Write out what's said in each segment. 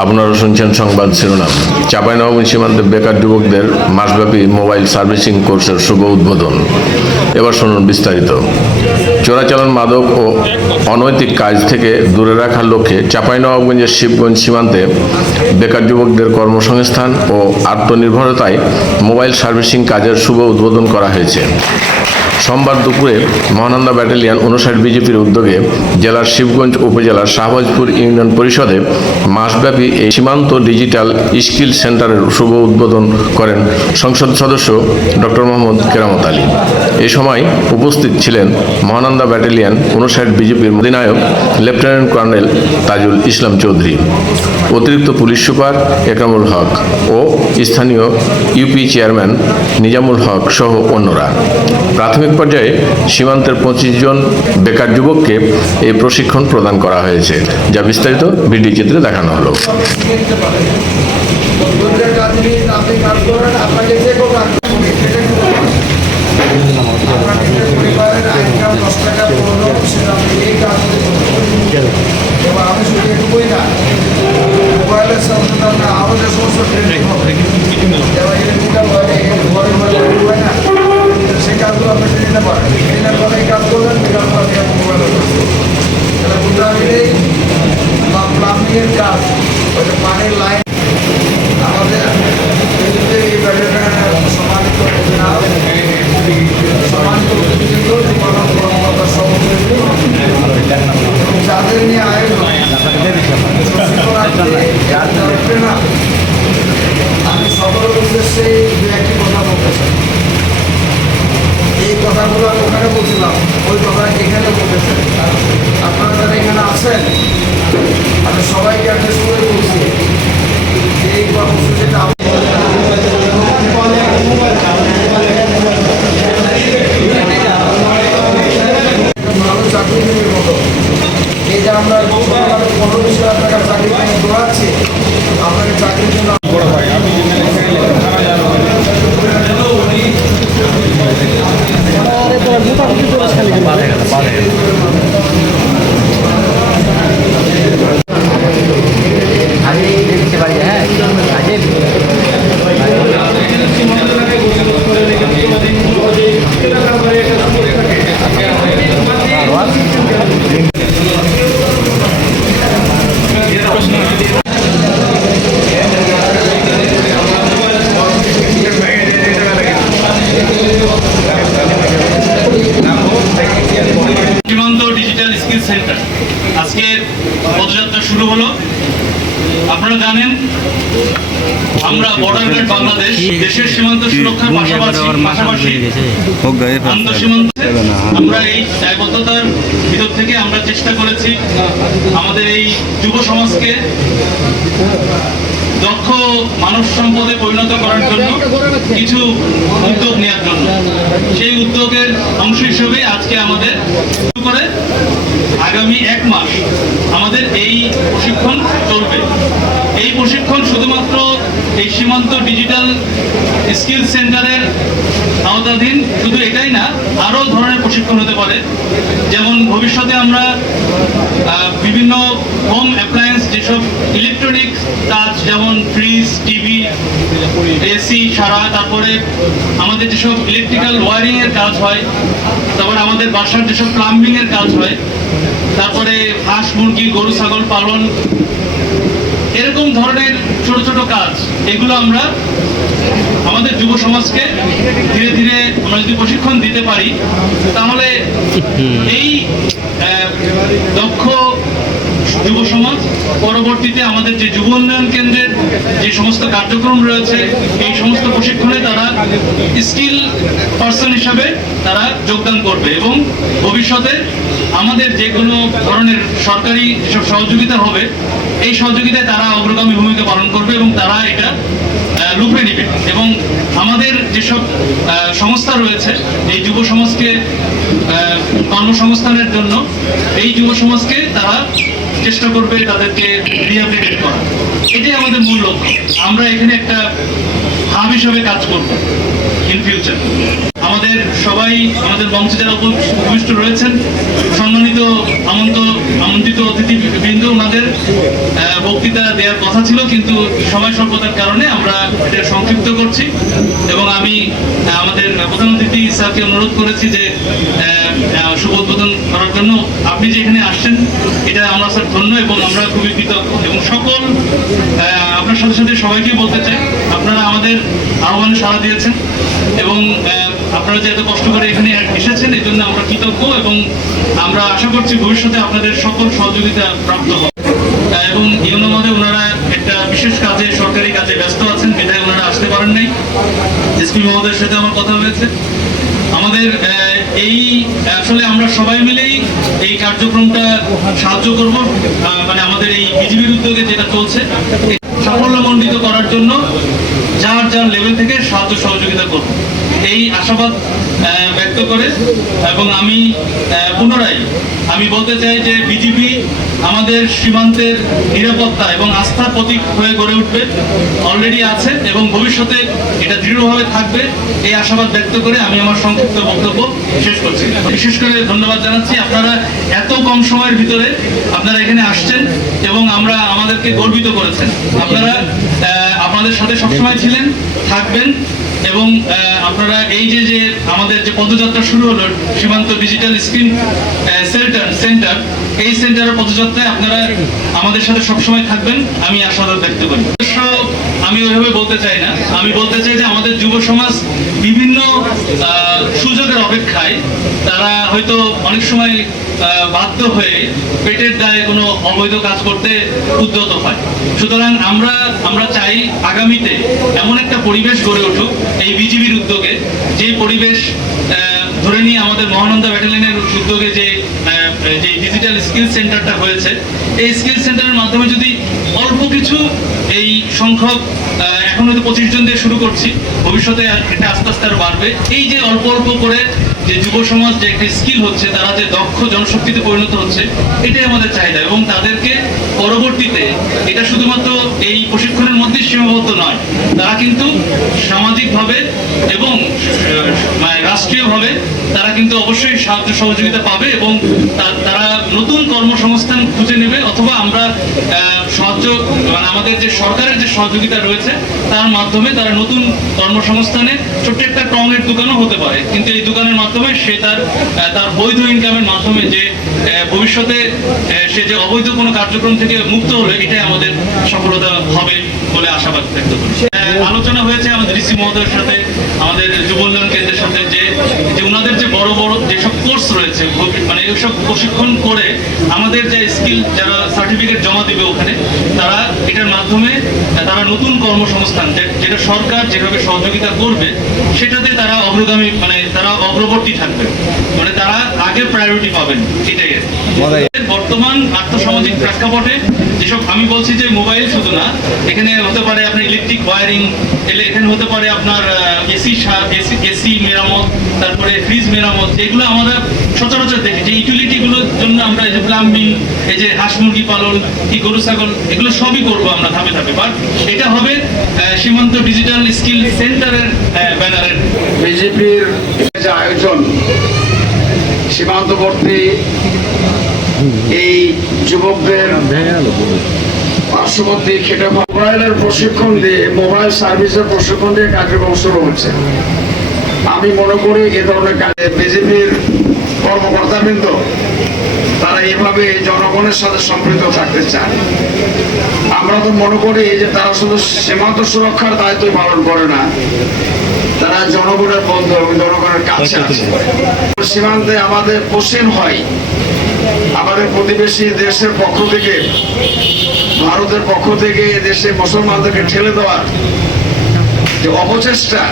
আপনারা শুনছেন সংবাদ শিরোনাম। চাঁপাইনবাবগঞ্জ সীমান্তে বেকার যুবকদের মাসব্যাপী মোবাইল সার্ভিসিং কোর্সের শুভ উদ্বোধন। এবার শুনুন বিস্তারিত। চোরাচালান, মাদক ও অনৈতিক কাজ থেকে দূরে রাখার লক্ষ্যে চাঁপাইনবাবগঞ্জের শিবগঞ্জ সীমান্তে বেকার যুবকদের কর্মসংস্থান ও আত্মনির্ভরতায় মোবাইল সার্ভিসিং কাজের শুভ উদ্বোধন করা হয়েছে। সোমবার দুপুরে মহানন্দা ব্যাটালিয়ন 59 বিজেপির উদ্যোগে জেলার শিবগঞ্জ উপজেলার শাহবাজপুর ইউনিয়ন পরিষদে মাসব্যাপী এই সীমান্ত ডিজিটাল স্কিল সেন্টারের শুভ উদ্বোধন করেন সংসদ সদস্য ডক্টর মোহাম্মদ কেরামত আলী। এ সময় উপস্থিত ছিলেন মহানন্দা ব্যাটালিয়ন 59 বিজেপির অধিনায়ক লেফটেন্যান্ট কর্নেল তাজুল ইসলাম চৌধুরী, অতিরিক্ত পুলিশ সুপার একরামুল হক ও স্থানীয় ইউপি চেয়ারম্যান নিজামুল হক সহ অন্যরা। প্রাথমিক পর্যায়ে সীমান্তের 25 জন বেকার যুবককে এই প্রশিক্ষণ প্রদান করা হয়েছে, যা বিস্তারিত ভিডিও চিত্রে দেখানো হলো। প্লাম্বিংয়ের কাজ, পানির লাইন আমাদের এই সম্মানিত যাদের নিয়ে আয়োজন আমি সকলের উদ্দেশ্যে দু একটি কথা বলতে চাই। এই কথাগুলো আমি ওখানে বলছিলাম, ওই কথা এখানে বলতে চাই। আপনারা যারা এখানে আছেন, আমি সবাইকে অ্যাড্রেস করে বলছি এই কর্মসূচিটা ভালো চাকরিজীবীর মতো। এই যে আমরা 15-20 লাখ টাকার চাকরি দৌড়াচ্ছি, আপনাকে চাকরির জন্য সেন্টার আজকে পদযাত্রা শুরু হলো। আপনারা জানেন আমরা বর্ডার গার্ড বাংলাদেশ দেশের সীমান্ত সুরক্ষার পাশাপাশি আন্তঃসীমান্তে আমরা এই দায়বদ্ধতার ভিতর থেকে আমরা চেষ্টা করেছি আমাদের এই যুব সমাজকে দক্ষ মানব সম্পদে পরিণত করার জন্য কিছু উদ্যোগ নেওয়ার জন্য। সেই উদ্যোগের অংশ হিসেবে আজকে আমাদের শুরু করে আগামী 1 মাস আমাদের এই প্রশিক্ষণ চলবে। এই প্রশিক্ষণ শুধুমাত্র এই সীমান্ত ডিজিটাল স্কিল সেন্টারের আওতাধীন শুধু এটাই না, আরও ধরনের প্রশিক্ষণ হতে পারে। যেমন ভবিষ্যতে আমরা বিভিন্ন হোম অ্যাপ্লায়েন্স, যেসব ইলেকট্রনিক কাজ, যেমন ফ্রিজ, টিভি, এসি সারা, তারপরে আমাদের যেসব ইলেকট্রিক্যাল ওয়ারিংয়ের কাজ হয়, তারপরে আমাদের বাসার যেসব প্লাম্বিংয়ের কাজ হয়, তারপরে হাঁস মুরগি গরু ছাগল পালন, এরকম ধরনের ছোট ছোট কাজ, এগুলো আমরা আমাদের যুব সমাজকে ধীরে ধীরে আমরা যদি প্রশিক্ষণ দিতে পারি, তাহলে এই দক্ষ যুব সমাজ পরবর্তীতে আমাদের যে যুব উন্নয়ন কেন্দ্রের যে সমস্ত কার্যক্রম রয়েছে, এই সমস্ত প্রশিক্ষণে তারা স্কিল পার্সন হিসাবে তারা যোগদান করবে এবং ভবিষ্যতে আমাদের যে কোনো ধরনের সরকারি যেসব সহযোগিতা হবে, এই সহযোগিতায় তারা অগ্রগামী ভূমিকা পালন করবে এবং তারা এটা লুপে নেবে এবং আমাদের যেসব সংস্থা রয়েছে এই যুব সমাজকে কর্মসংস্থানের জন্য, এই যুব সমাজকে তারা চেষ্টা করবে তাদেরকে রিহ্যাবিলিটেট করা। এটাই আমাদের মূল লক্ষ্য। আমরা এখানে একটা হাব হিসেবে কাজ করব ইন ফিউচার। আমাদের সবাই, আমাদের মঞ্চে যারা উপবিষ্ট রয়েছেন, সম্মানিত আমন্ত্রিত অতিথিবৃন্দ, ওনাদের বক্তৃতা দেওয়ার কথা ছিল, কিন্তু সময় স্বল্পতার কারণে আমরা এটা সংক্ষিপ্ত করছি। এবং আমি আমাদের প্রধান অতিথি স্যারকে অনুরোধ করেছি যে শুভ উদ্বোধন করার জন্য। আপনি যে এখানে আসছেন এটা আমরা স্যার ধন্য, এবং আমরা খুবই কৃতজ্ঞ। এবং সকল আপনার সাথে সাথে সবাইকে বলতে চাই, আপনারা আমাদের আহ্বানে সাড়া দিয়েছেন এবং আপনারা যে এত কষ্ট করে এখানে এসেছেন এই জন্য আমরা কৃতজ্ঞ, এবং আমরা আশা করছি ভবিষ্যতে আপনাদের সকল সহযোগিতা প্রাপ্ত হবে। এবং ইউনো মধ্যে ওনারা একটা বিশেষ কাজে, সরকারি কাজে ব্যস্ত আছেন, বিধায় ওনারা আসতে পারেন নাই। এসপি মহোদয়ের সাথে আমার কথা হয়েছে। আমাদের এই আসলে আমরা সবাই মিলেই এই কার্যক্রমটা সাহায্য করব, মানে আমাদের এই বিজিবির উদ্যোগে যেটা চলছে সাফল্যমণ্ডিত করার জন্য যার যার লেভেল থেকে সাহায্য সহযোগিতা করব, এই আশাবাদ ব্যক্ত করে। এবং আমি পুনরায় বলতে চাই যে বিজিবি আমাদের সীমান্তের নিরাপত্তা এবং আস্থার প্রতীক হয়ে গড়ে উঠবে, অলরেডি আছে এবং ভবিষ্যতে এটা দৃঢ়ভাবে থাকবে, এই আশাবাদ ব্যক্ত করে আমি আমার সংক্ষিপ্ত বক্তব্য শেষ করছি। বিশেষ করে ধন্যবাদ জানাচ্ছি, আপনারা এত কম সময়ের ভিতরে আপনারা এখানে আসছেন এবং আমাদেরকে গর্বিত করেছেন। আপনারা আপনাদের সাথে সবসময় ছিলেন, থাকবেন। এবং আপনারা এই যে আমাদের যে পদযাত্রা শুরু হলো সীমান্ত ডিজিটাল স্ক্রিন সেন্টার, এই সেন্টারের পদযাত্রায় আপনারা আমাদের সাথে সবসময় থাকবেন, আমি আশাবাদ ব্যক্ত করি। আমি ওইভাবে বলতে চাই না, আমি বলতে চাই যে আমাদের যুব সমাজ বিভিন্ন সুযোগের অপেক্ষায় তারা হয়তো অনেক সময় বাধ্য হয়ে পেটের দায়ে কোনো অবৈধ কাজ করতে উদ্যত হয়। সুতরাং আমরা চাই আগামীতে এমন একটা পরিবেশ গড়ে উঠুক এই বিজিবির উদ্যোগে, যে পরিবেশ ধরে নিয়ে আমাদের মহানন্দা ব্যাটালিয়নের উদ্যোগে যে ডিজিটাল স্কিল সেন্টারটা হয়েছে, এই স্কিল সেন্টারের মাধ্যমে যদি অল্প কিছু এই সংখ্যক, এখন হয়তো 25 জন দিয়ে শুরু করছি, ভবিষ্যতে এটা আস্তে আস্তে আরো বাড়বে। এই যে অল্প অল্প করে যে যুব সমাজ যে একটা স্কিল হচ্ছে, তারা যে দক্ষ জনশক্তিতে পরিণত হচ্ছে, এটাই আমাদের চাহিদা। এবং তাদেরকে পরবর্তীতে এটা শুধুমাত্র এই প্রশিক্ষণের মধ্যে সীমাবদ্ধ নয়, তারা কিন্তু সামাজিকভাবে এবং রাষ্ট্রীয়ভাবে তারা কিন্তু অবশ্যই সাহায্য সহযোগিতা পাবে এবং তারা নতুন কর্মসংস্থান খুঁজে নেবে, অথবা আমরা সাহায্য, মানে আমাদের যে সরকারের যে সহযোগিতা রয়েছে তার মাধ্যমে তারা নতুন কর্মসংস্থানে ছোট্ট একটা টঙের দোকানও হতে পারে, কিন্তু এই দোকানের মাধ্যমে সে তার বৈধ ইনকামের মাধ্যমে যে ভবিষ্যতে সে যে অবৈধ কোনো কার্যক্রম থেকে মুক্ত হলে এটাই আমাদের সফলতা হবে বলে আশাবাদ ব্যক্ত করি। আলোচনা হয়েছে আমাদের ডিসি মহোদয়ের সাথে, আমাদের যুব উন্নয়ন কেন্দ্রের সাথে, যে ওনাদের যে বড় বড় যেসব কোর্স রয়েছে, মানে এইসব প্রশিক্ষণ করে আমাদের যে স্কিল, যারা সার্টিফিকেট জমা দিবে ওখানে, তারা এটার মাধ্যমে তারা নতুন কর্মসংস্থান, যেটা সরকার যেভাবে সহযোগিতা করবে সেটাতে তারা অগ্রগামী, মানে তারা অগ্রবর্তী থাকবে, মানে তারা আগে প্রায়োরিটি পাবেন। এটাই বর্তমান আর্থসামাজিক প্রেক্ষাপটে যেসব, আমি বলছি যে মোবাইল শুধু না, এখানে হতে পারে আপনার ইলেকট্রিক ওয়ারিং, এখানে হতে পারে আপনার এসি মেরামত, তারপরে ফ্রিজ মেরামত, এগুলো আমরা সচরাচর দেখি যে ইউটিলিটিগুলোর জন্য আমরা এই যে প্লাম্বিং, এই যে হাঁস মুরগি পালন, কি গরু ছাগল, এগুলো সবই করবো আমরা ধাপে ধাপে। বাট এটা হবে সীমান্ত ডিজিটাল স্কিল সেন্টারের ব্যানারের। বিজেপির যে আয়োজন, সীমান্তবর্তী এই যুবকদের পার্শ্ববর্তী খেটে মোবাইলের প্রশিক্ষণ দিয়ে, মোবাইল সার্ভিসের প্রশিক্ষণ দিয়ে কার্যক্রম শুরু হচ্ছে। আমি মনে করি এ ধরনের কাজে বিজেপির কর্মকর্তাবৃন্দ তারা এভাবে জনগণের সাথে সম্পৃক্ত থাকতে চান। আমরা তো মনে করি যে তারা শুধু সীমান্ত সুরক্ষার দায়িত্ব পালন করে না, তারা জনগণের বন্ধু এবং জনগণের কাছে আছে। সীমান্তে আমাদের পশ্চিম হয়, আমাদের প্রতিবেশী দেশের পক্ষ থেকে, ভারতের পক্ষ থেকে দেশে মুসলমানদেরকে ঠেলে দেওয়ার যে অপচেষ্টা,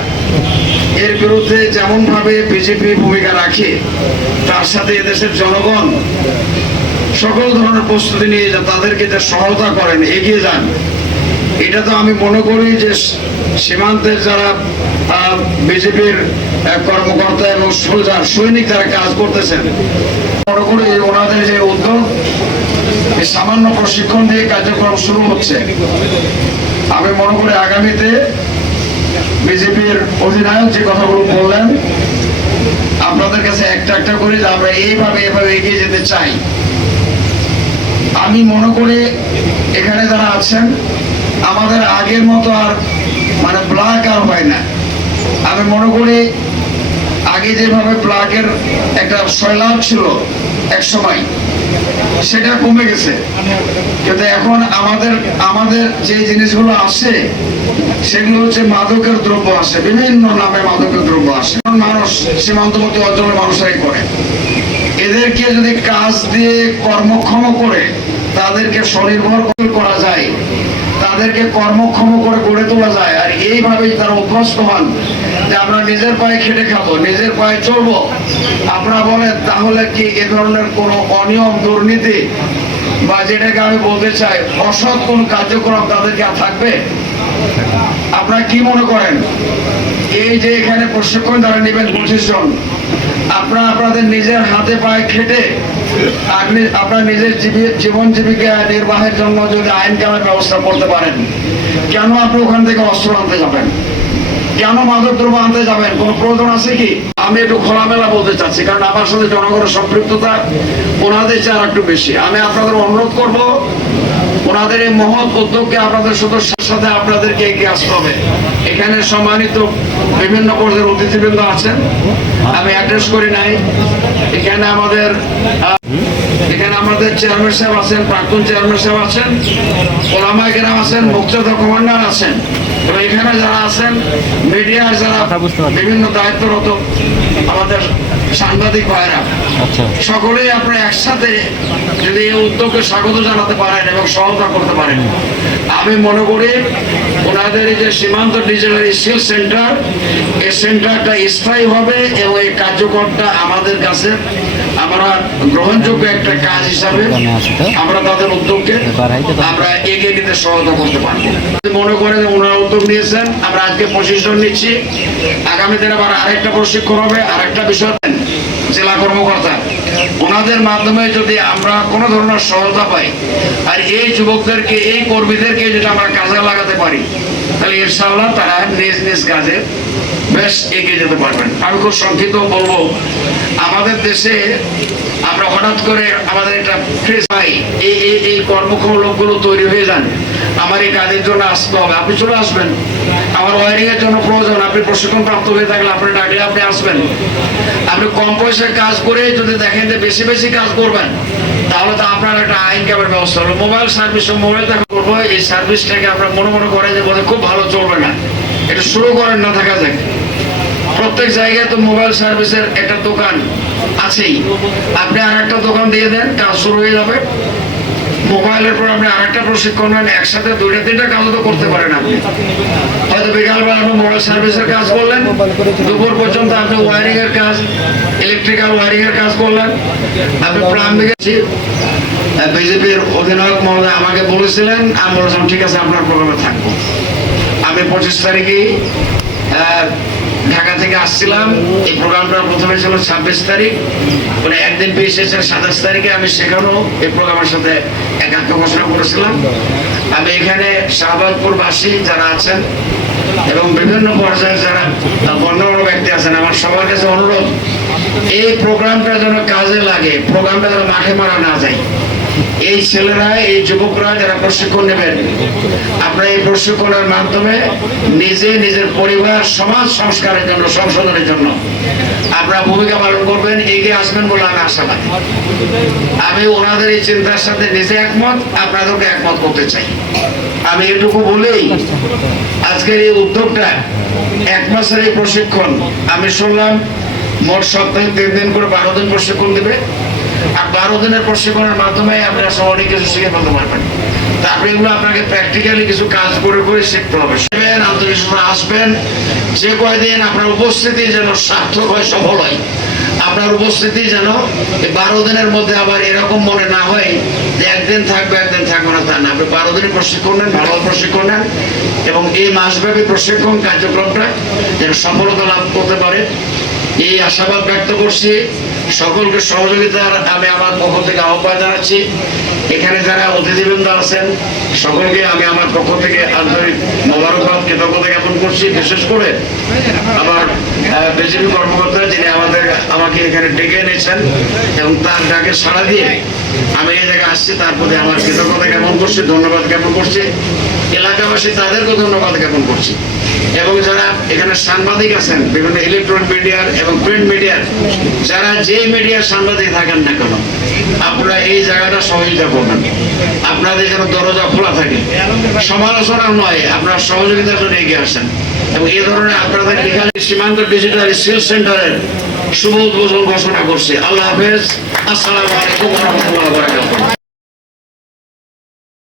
এর বিরুদ্ধে যেমন ভাবে বিজেপি ভূমিকা রাখে, তার সাথে এদেশের জনগণ সকল ধরনের প্রস্তুতি নিয়ে তাদেরকে যে সহায়তা করেন, এগিয়ে যান, এটা তো আমি মনে করি যে সীমান্তের যারা বিজেপির কর্মকর্তা এবং সোলজার সৈনিক যারা কাজ করতেছেন, মনে করি ওনাদের যে উদ্যোগ, সামান্য প্রশিক্ষণ দিয়ে কার্যক্রম শুরু হচ্ছে, আমি মনে করি আগামীতে বিজেপির অধিনায়ক যে কথাগুলো বললেন আপনাদের কাছে একটা একটা করে যে আমরা এইভাবে এগিয়ে যেতে চাই। আমি মনে করি এখানে যারা আছেন আমাদের আগের মতো আর মানে ব্ল্যাক আর হয় না। আমি মনে করি আগে যেভাবে ব্ল্যাকের একটা সয়লাভ ছিল এক সময়, সেটা কমে গেছে। কিন্তু এখন আমাদের যে জিনিসগুলো আসে সেগুলো হচ্ছে মাদকের দ্রব্য আসে, বিভিন্ন নামে মাদকের দ্রব্য আসে। মানুষ সীমান্তবর্তী অঞ্চলের মানুষরাই করে। এদেরকে যদি কাজ দিয়ে কর্মক্ষম করে তাদেরকে স্বনির্ভর করা যায়, তাদেরকে কর্মক্ষম করে গড়ে তোলা যায়, আর এইভাবেই তারা অভ্যস্ত হন যে আমরা নিজের পায়ে খেটে খাবো, নিজের পায়ে চলবো, আপনারা বলেন তাহলে কি এ ধরনের কোনো অনিয়ম, দুর্নীতি বা যেটাকে আমি বলতে চাই অসৎ কোন কার্যক্রম তাদেরকে আর থাকবে? আপনারা কি মনে করেন? এই যে এখানে প্রশিক্ষণ যারা নেবেন 25 জন, আপনারা আপনাদের নিজের হাতে পায়ে খেটে আপনি আপনার নিজের জীবন জীবিকা নির্বাহের জন্য যদি আইন কানুনের ব্যবস্থা করতে পারেন, কেন আপনি ওখান থেকে অস্ত্র আনতে যাবেন? কেন মাদক দ্রব্য আনতে যাবেন? কোনো প্রয়োজন আছে কি? আমি একটু খোলামেলা বলতে চাচ্ছি, কারণ আমার সাথে জনগণের সম্পৃক্ততা ওনাদের চেয়ে আর একটু বেশি। আমি আপনাদের অনুরোধ করব, ওনাদের এই মহৎ উদ্যোগকে আপনাদের সদস্যের সাথে আপনাদেরকে এগিয়ে আসতে হবে। এখানে সম্মানিত বিভিন্ন পর্যায়ের অতিথিবৃন্দ আছেন, আমি অ্যাড্রেস করি নাই। এখানে আমাদের চেয়ারম্যান সাহেব আছেন, প্রাক্তন চেয়ারম্যান সাহেব আছেন, ওলামায়ে কেরাম আছেন, মুক্তিযোদ্ধা কমান্ডার আছেন, এবং এখানে যারা আছেন মিডিয়ার যারা বিভিন্ন দায়িত্বরত আমাদের সাংবাদিক ভাইরা, সকলেই আপনারা একসাথে যদি এই উদ্যোগকে স্বাগত জানাতে পারেন এবং সহায়তা করতে পারেন, আমি মনে করি ওনাদের এই যে সীমান্ত ডিজিটাল স্কিল সেন্টার, এই সেন্টারটা স্থায়ী হবে এবং এই কার্যকরটা আমাদের কাছে আমরা গ্রহণযোগ্য একটা কাজ হিসাবে আমরা তাদের উদ্যোগকে আমরা এগিয়ে নিতে সহায়তা করতে পারবো। মনে করেন ওনারা উদ্যোগ নিয়েছেন, আমরা আজকে 25 জন নিচ্ছি, আগামী দিনে আবার আরেকটা প্রশিক্ষণ হবে, আরেকটা বিষয় জেলা কর্মকর্তা, ওনাদের মাধ্যমে যদি আমরা কোনো ধরনের সহায়তা পাই আর এই যুবকদেরকে, এই কর্মীদেরকে যদি আমরা কাজে লাগাতে পারি, তাহলে ইনশাআল্লাহ তারা নিজ নিজ কাজে বেশ এগিয়ে যেতে পারবেন। আমি খুব সংক্ষিপ্ত বলবো, আমাদের দেশে আমরা হঠাৎ করে আমাদের একটা ফ্রেজ পাই, এই কর্মক্ষম লোকগুলো তৈরি হয়ে যান, আমার এই কাজের জন্য আসতে হবে, আপনি চলে আসবেন। আমার ওয়ারিং এর জন্য প্রয়োজন, আপনি প্রশিক্ষণ প্রাপ্ত হয়ে থাকলে আপনি ডাকলে আপনি আসবেন। আপনি কম পয়সায় কাজ করে যদি দেখেন যে বেশি বেশি কাজ করবেন, তাহলে তো আপনার একটা আইন কামের ব্যবস্থা হলো। মোবাইল সার্ভিস, মোবাইল দেখা করবো, এই সার্ভিসটাকে আপনার মনে করে যে বোধহয় খুব ভালো চলবে না, এটা শুরু করেন না, থাকা যাক। প্রত্যেক জায়গায় তো মোবাইল সার্ভিসের একটা দোকান আছেই, আপনি আর একটা দোকান দিয়ে দেন, কাজ শুরু হয়ে যাবে। মোবাইলের পর আপনি আরেকটা প্রশিক্ষণ নেন, একসাথে 2-3টা কাজ তো করতে পারেন। আপনি হয়তো বিকালবেলা আপনি মোবাইল সার্ভিসের কাজ করলেন, দুপুর পর্যন্ত আপনি ওয়ারিং এর কাজ, ইলেকট্রিক্যাল ওয়ারিং এর কাজ করলেন, আপনি প্লাম্বিং এর। বিজেপির অধিনায়ক মহোদয় আমাকে বলেছিলেন, আমি বলেছিলাম ঠিক আছে আপনার প্রোগ্রামে থাকবো। আমি 25 তারিখে ঢাকা থেকে আসছিলাম, এই প্রোগ্রামটা প্রথমে ছিল 26 তারিখ, মানে একদিন পেয়ে এসেছেন 27 তারিখে। আমি সেখানেও এই প্রোগ্রামের সাথে একাত্ম ঘোষণা করেছিলাম। আমি এখানে শাহবাজপুরবাসী যারা আছেন এবং বিভিন্ন পর্যায়ে যারা গণ্যমান্য ব্যক্তি আছেন, আমার সবার কাছে অনুরোধ, এই প্রোগ্রামটা যেন কাজে লাগে, প্রোগ্রামটা যেন মাঠে মারা না যায়। এই ছেলেরা, এই যুবকরা যারা প্রশিক্ষণ নেবেন, আপনারা এই প্রশিক্ষণের মাধ্যমে নিজের পরিবার, সমাজ সংস্কারের জন্য, সংশোধনের জন্য আপনারা ভূমিকা পালন করবেন, এগিয়ে আসবেন বলে আমি আশাবাদী। আমি ওনাদের এই চিন্তার সাথে নিজে একমত, আপনাদেরকে একমত করতে চাই। আমি এটুকু বলেই আজকের এই উদ্যোগটা 1 মাসের এই প্রশিক্ষণ, আমি শুনলাম মোট সপ্তাহে 3 দিন করে 12 দিন প্রশিক্ষণ দেবে, আর 12 দিনের প্রশিক্ষণের মাধ্যমে আপনারা অনেক কিছু শিখে ফেলতে পারবেন। তারপরে এগুলো আপনাকে প্র্যাকটিক্যালি কিছু কাজ করে শিখতে হবে। আন্তরিকভাবে আসবেন, যে কয়দিন আপনার উপস্থিতি যেন সার্থক হয়, সফল হয়। আপনার উপস্থিতি যেন 12 দিনের মধ্যে আবার এরকম মনে না হয় যে একদিন থাকবে একদিন থাকবে না, তা না। আপনি 12 দিনের প্রশিক্ষণ নেন, ভালো প্রশিক্ষণ নেন, এবং এই মাসব্যাপী প্রশিক্ষণ কার্যক্রমটা যেন সফলতা লাভ করতে পারে, এই আশাবাদ ব্যক্ত করছি। সকলকে সহযোগিতার আমি আমার পক্ষ থেকে আহ্বান জানাচ্ছি। এখানে যারা অতিথিবৃন্দ আছেন সকলকে আমি আমার পক্ষ থেকে আন্তরিক মোবারকবাদ কৃতজ্ঞতা জ্ঞাপন করছি। বিশেষ করে আমার বিজেপি কর্মকর্তা যিনি আমাকে এখানে ডেকে এনেছেন এবং তার ডাকে সাড়া দিয়ে আমি এই জায়গায় আসছি, তার প্রতি আমার কৃতজ্ঞতা জ্ঞাপন করছি, ধন্যবাদ জ্ঞাপন করছি। এলাকাবাসী তাদেরকেও ধন্যবাদ জ্ঞাপন করছি। এবং যারা এখানে সাংবাদিক আছেন, বিভিন্ন ইলেকট্রনিক মিডিয়ার এবং প্রিন্ট মিডিয়ার, যারা যে মিডিয়ার সাংবাদিক থাকেন না কেন, আপনারা এই জায়গাটা সহযোগিতা করবেন। আপনাদের যেন দরজা খোলা থাকে, সমালোচনা নয়, আপনারা সহযোগিতার জন্য এগিয়ে আসেন। এবং এই ধরনের আপনাদের এখানে সীমান্ত ডিজিটাল স্কিল সেন্টারের শুভ উদ্বোধন ঘোষণা করছি। আল্লাহ হাফেজ। আসসালামু আলাইকুম ওয়া রাহমাতুল্লাহি ওয়া বারাকাতুহু।